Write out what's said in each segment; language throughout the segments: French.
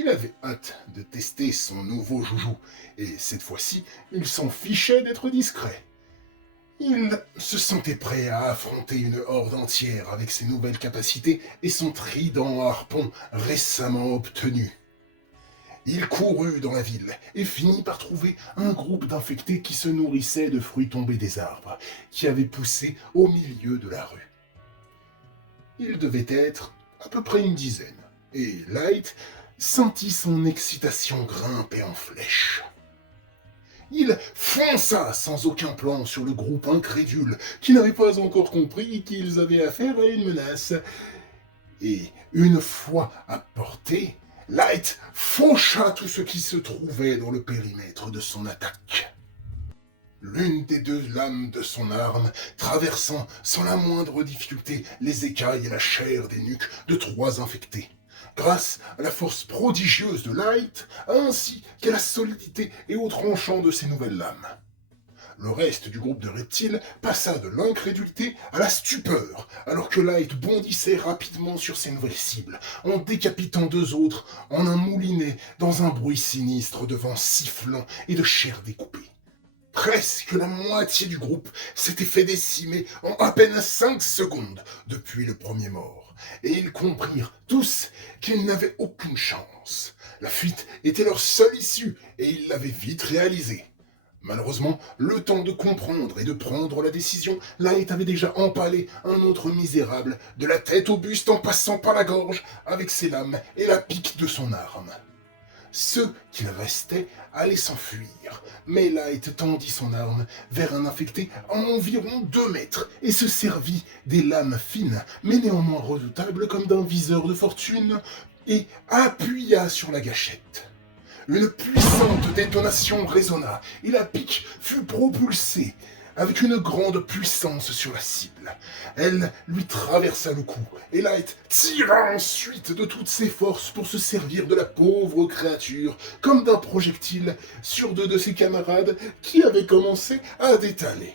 Il avait hâte de tester son nouveau joujou, et cette fois-ci, il s'en fichait d'être discret. Il se sentait prêt à affronter une horde entière avec ses nouvelles capacités et son trident harpon récemment obtenu. Il courut dans la ville et finit par trouver un groupe d'infectés qui se nourrissaient de fruits tombés des arbres, qui avaient poussé au milieu de la rue. Il devait être à peu près une dizaine, et Light sentit son excitation grimper en flèche. Il fonça sans aucun plan sur le groupe incrédule qui n'avait pas encore compris qu'ils avaient affaire à une menace. Et une fois à portée, Light faucha tout ce qui se trouvait dans le périmètre de son attaque. L'une des deux lames de son arme traversant sans la moindre difficulté les écailles et la chair des nuques de trois infectés. Grâce à la force prodigieuse de Light, ainsi qu'à la solidité et au tranchant de ses nouvelles lames. Le reste du groupe de reptiles passa de l'incrédulité à la stupeur, alors que Light bondissait rapidement sur ses nouvelles cibles, en décapitant deux autres en un moulinet dans un bruit sinistre de vent sifflant et de chair découpée. Presque la moitié du groupe s'était fait décimer en à peine 5 secondes depuis le premier mort, et ils comprirent tous qu'ils n'avaient aucune chance. La fuite était leur seule issue, et ils l'avaient vite réalisée. Malheureusement, le temps de comprendre et de prendre la décision, Light avait déjà empalé un autre misérable, de la tête au buste en passant par la gorge, avec ses lames et la pique de son arme. Ceux qu'il restait allaient s'enfuir, mais Light tendit son arme vers un infecté à environ 2 mètres et se servit des lames fines, mais néanmoins redoutables comme d'un viseur de fortune, et appuya sur la gâchette. Une puissante détonation résonna et la pique fut propulsée avec une grande puissance sur la cible. Elle lui traversa le cou et Light tira ensuite de toutes ses forces pour se servir de la pauvre créature comme d'un projectile sur deux de ses camarades qui avaient commencé à détaler.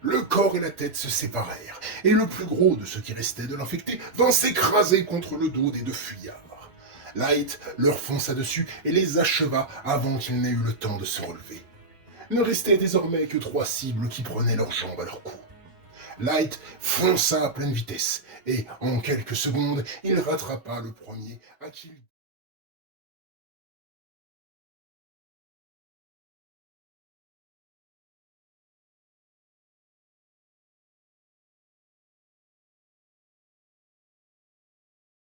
Le corps et la tête se séparèrent, et le plus gros de ceux qui restaient de l'infecté vint s'écraser contre le dos des deux fuyards. Light leur fonça dessus et les acheva avant qu'ils n'aient eu le temps de se relever. Il ne restait désormais que 3 cibles qui prenaient leurs jambes à leur cou. Light fonça à pleine vitesse, et en quelques secondes, il rattrapa le premier à qui